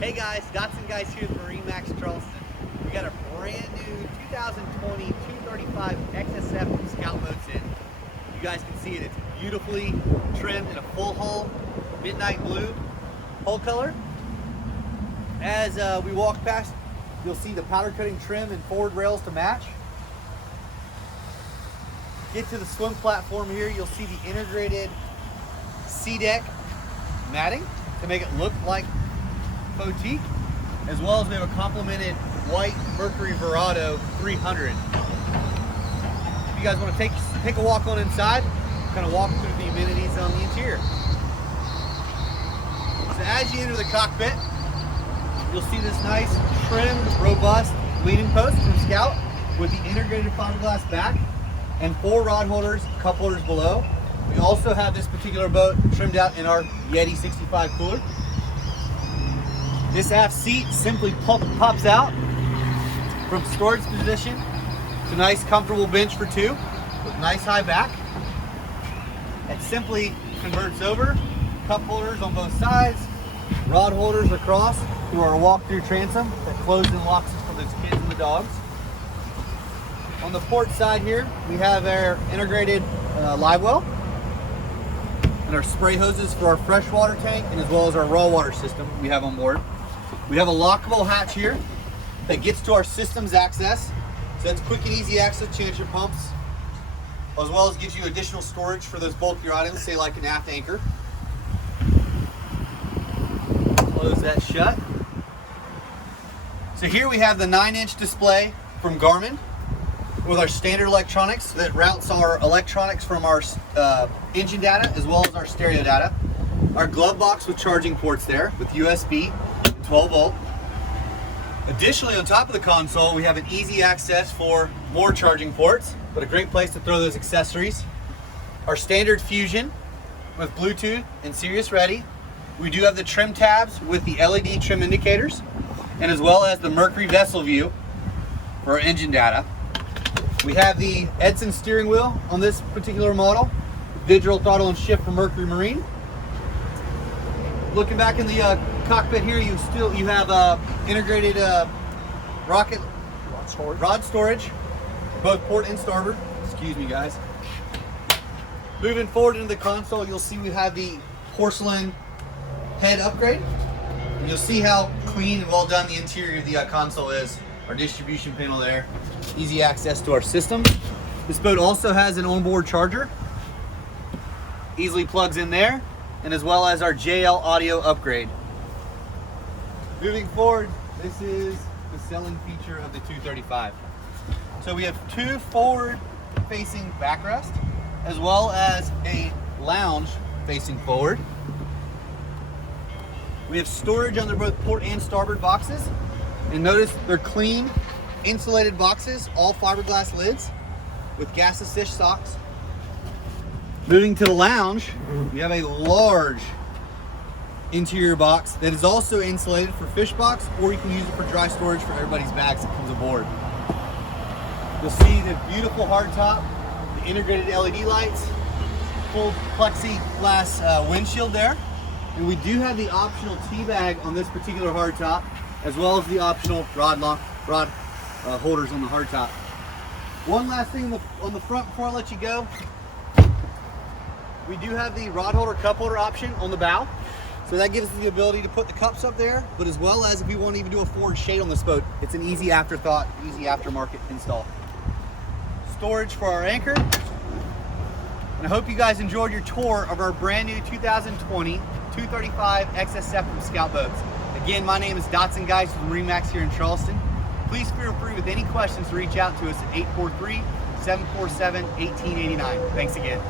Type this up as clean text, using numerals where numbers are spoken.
Hey guys, Dotson guys here with MarineMax Charleston. We got a brand new 2020 235 XSF from Scout Boats in. You guys can see it, it's beautifully trimmed in a full hull, midnight blue hull color. As we walk past, you'll see the powder coating trim and forward rails to match. Get to the swim platform here, you'll see the integrated sea deck matting to make it look like boutique, as well as we have a complemented white Mercury Verado 300. If you guys want to take a walk on inside, kind of walk through the amenities on the interior. So as you enter the cockpit, you'll see this nice, trimmed, robust leaning post from Scout with the integrated fiberglass back and 4 rod holders, cup holders below. We also have this particular boat trimmed out in our Yeti 65 cooler. This aft seat simply pops out from storage position to a nice comfortable bench for 2 with nice high back. It simply converts over, cup holders on both sides, rod holders across to our walk-through transom that closes and locks for those kids and the dogs. On the port side here, we have our integrated live well and our spray hoses for our freshwater tank, and as well as our raw water system we have on board. We have a lockable hatch here that gets to our system's access. So that's quick and easy access to your pumps, as well as gives you additional storage for those bulkier items, say like an aft anchor. Close that shut. So here we have the 9-inch display from Garmin with our standard electronics that routes our electronics from our engine data as well as our stereo data. Our glove box with charging ports there with USB. 12 volt. Additionally, on top of the console, we have an easy access for more charging ports, but a great place to throw those accessories. Our standard Fusion with Bluetooth and Sirius ready. We do have the trim tabs with the LED trim indicators, and as well as the Mercury vessel view for our engine data. We have the Edson steering wheel on this particular model, digital throttle and shift for Mercury Marine. Looking back in the cockpit here, you have integrated rod storage, both port and starboard. Excuse me, guys. Moving forward into the console, you'll see we have the porcelain head upgrade. And you'll see how clean and well done the interior of the console is. Our distribution panel there, easy access to our system. This boat also has an onboard charger, easily plugs in there, and as well as our JL audio upgrade. Moving forward, this is the selling feature of the 235. So we have 2 forward-facing backrest, as well as a lounge facing forward. We have storage under both port and starboard boxes. And notice they're clean, insulated boxes, all fiberglass lids with gas assist socks. Moving to the lounge, we have a large interior box that is also insulated for fish box, or you can use it for dry storage for everybody's bags that comes aboard. You'll see the beautiful hardtop, the integrated LED lights, full Plexiglas windshield there. And we do have the optional tea bag on this particular hardtop, as well as the optional rod holders on the hardtop. One last thing on the front before I let you go. We do have the rod holder, cup holder option on the bow. So that gives us the ability to put the cups up there, but as well as if we want to even do a forward shade on this boat, it's an easy afterthought, easy aftermarket install. Storage for our anchor. And I hope you guys enjoyed your tour of our brand new 2020 235 XSF from Scout Boats. Again, my name is Dotson guys from MarineMax here in Charleston. Please feel free with any questions to reach out to us at 843-747-1889. Thanks again.